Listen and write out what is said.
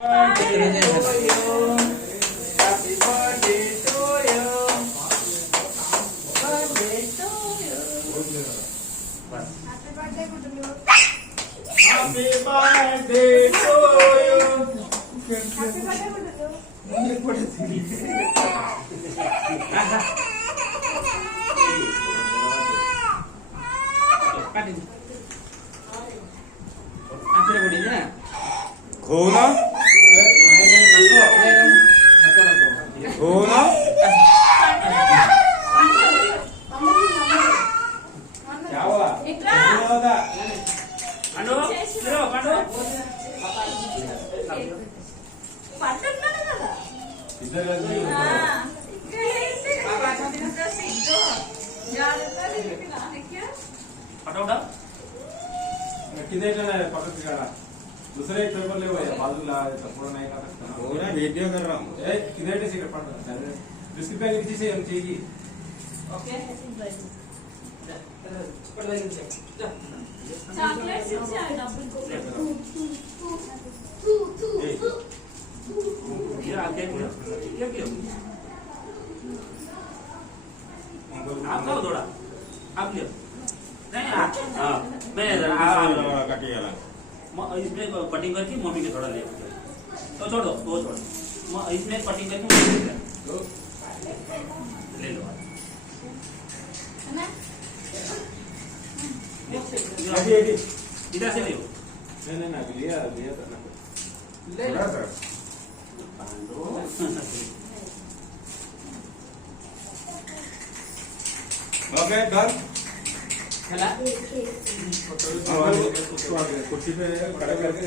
birthday to you. Happy birthday to you. Birthday to you. Happy birthday to you. Happy birthday to you. खोना खोना क्या हुआ? किती पकड काढा दुसरे एक पेपर ले बाजूला पूर्ण नाही का खोना वीडियो कर रहा हूँ किती सिगरेट पड बिस्किट पॅकेट किती आमची थोड़ा आप लियो नहीं मैं काटिएगा इसमें कटिंग करके मम्मी के थोड़ा ले तो छोड़ो वो छोड़ो इसमें कटिंग करके मम्मी के ले लो इधर से लियो नहीं नहीं लिया लिया ले लो ओके डन चला कुर्सी पे खड़ा करके